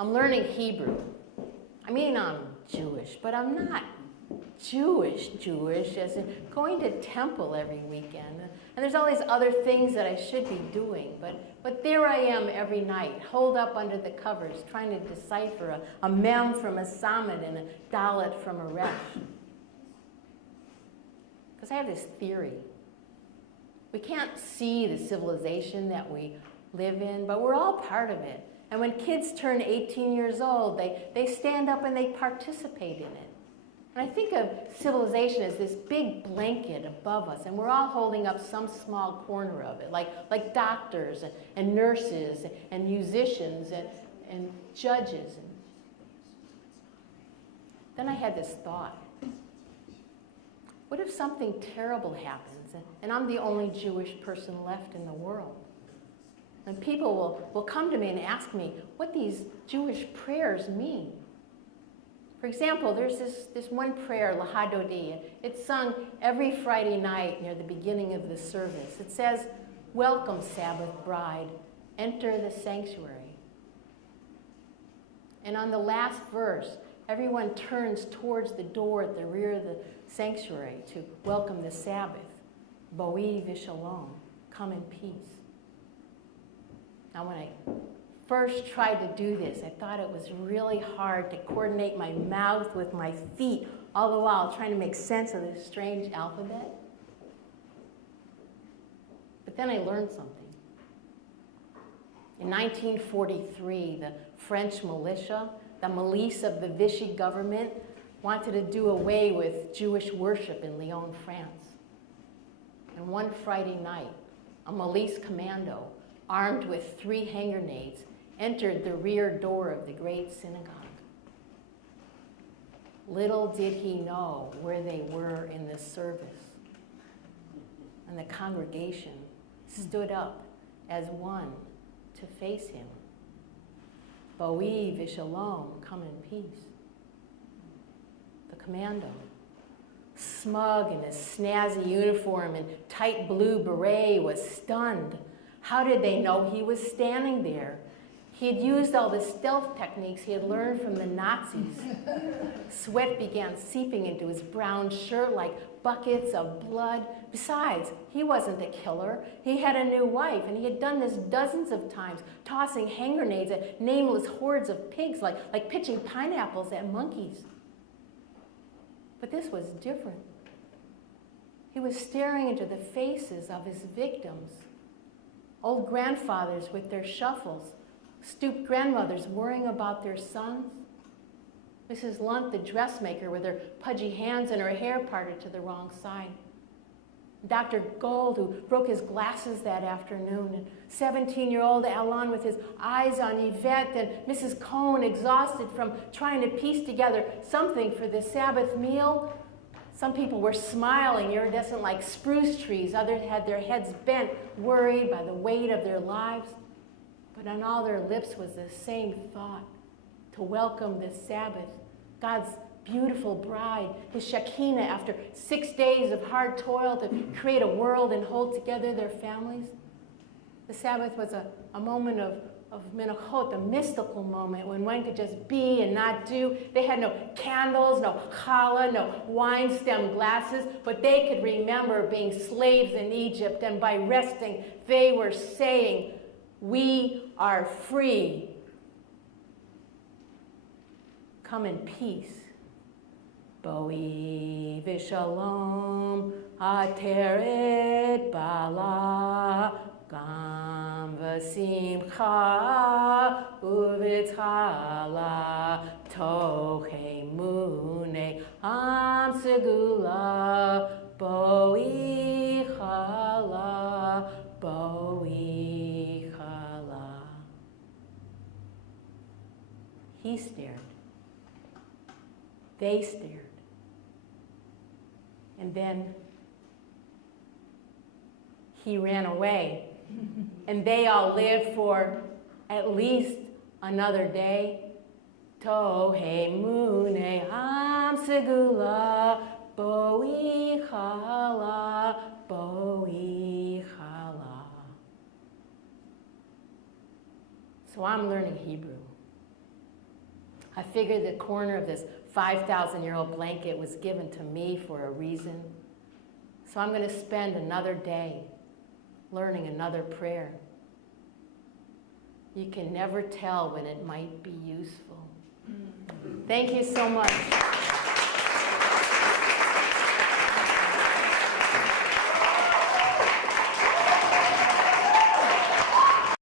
I'm learning Hebrew. I mean, I'm Jewish, but I'm not Jewish, as in going to temple every weekend. And there's all these other things that I should be doing. But there I am every night, holed up under the covers, trying to decipher a mem from a samad and a dalet from a resh. Because I have this theory. We can't see the civilization that we live in, but we're all part of it. And when kids turn 18 years old, they stand up and they participate in it. And I think of civilization as this big blanket above us, and we're all holding up some small corner of it, like doctors and nurses and musicians and judges. Then I had this thought. What if something terrible happens, and I'm the only Jewish person left in the world? And people will come to me and ask me what these Jewish prayers mean. For example, there's this one prayer, Lahadodi. It's sung every Friday night near the beginning of the service. It says, "Welcome, Sabbath bride, enter the sanctuary." And on the last verse, everyone turns towards the door at the rear of the sanctuary to welcome the Sabbath. Boi v'shalom, come in peace. Now when I first tried to do this, I thought it was really hard to coordinate my mouth with my feet, all the while trying to make sense of this strange alphabet. But then I learned something. In 1943, the French militia, the milice of the Vichy government, wanted to do away with Jewish worship in Lyon, France. And one Friday night, a milice commando, armed with 3 hand grenades, entered the rear door of the great synagogue. Little did he know where they were in this service. And the congregation stood up as one to face him. Boi v'shalom, come in peace. The commando, smug in his snazzy uniform and tight blue beret, was stunned. How did they know he was standing there? He had used all the stealth techniques he had learned from the Nazis. Sweat began seeping into his brown shirt like buckets of blood. Besides, he wasn't the killer. He had a new wife, and he had done this dozens of times, tossing hand grenades at nameless hordes of pigs, like pitching pineapples at monkeys. But this was different. He was staring into the faces of his victims. Old grandfathers with their shuffles, stooped grandmothers worrying about their sons, Mrs. Lunt, the dressmaker, with her pudgy hands and her hair parted to the wrong side, Dr. Gold, who broke his glasses that afternoon, and 17-year-old Alan with his eyes on Yvette, and Mrs. Cohn, exhausted from trying to piece together something for the Sabbath meal. Some people were smiling, iridescent like spruce trees. Others had their heads bent, worried by the weight of their lives. But on all their lips was the same thought: to welcome the Sabbath, God's beautiful bride, his Shekinah, after 6 days of hard toil to create a world and hold together their families. The Sabbath was a moment of menachot, a mystical moment when one could just be and not do. They had no candles, no challah, no wine stem glasses, but they could remember being slaves in Egypt, and by resting, they were saying, "We are free. Come in peace. Boi v'shalom, ateret bala, gam v'simcha, uv'tzala, tochemune, am segula, boi chala, boi chala." He stared. They stared. And then he ran away. And they all lived for at least another day. Tohemune am segula, boi chala, boi chala. So I'm learning Hebrew. I figured the corner of this 5,000-year-old blanket was given to me for a reason. So I'm going to spend another day learning another prayer. You can never tell when it might be useful. Thank you so much.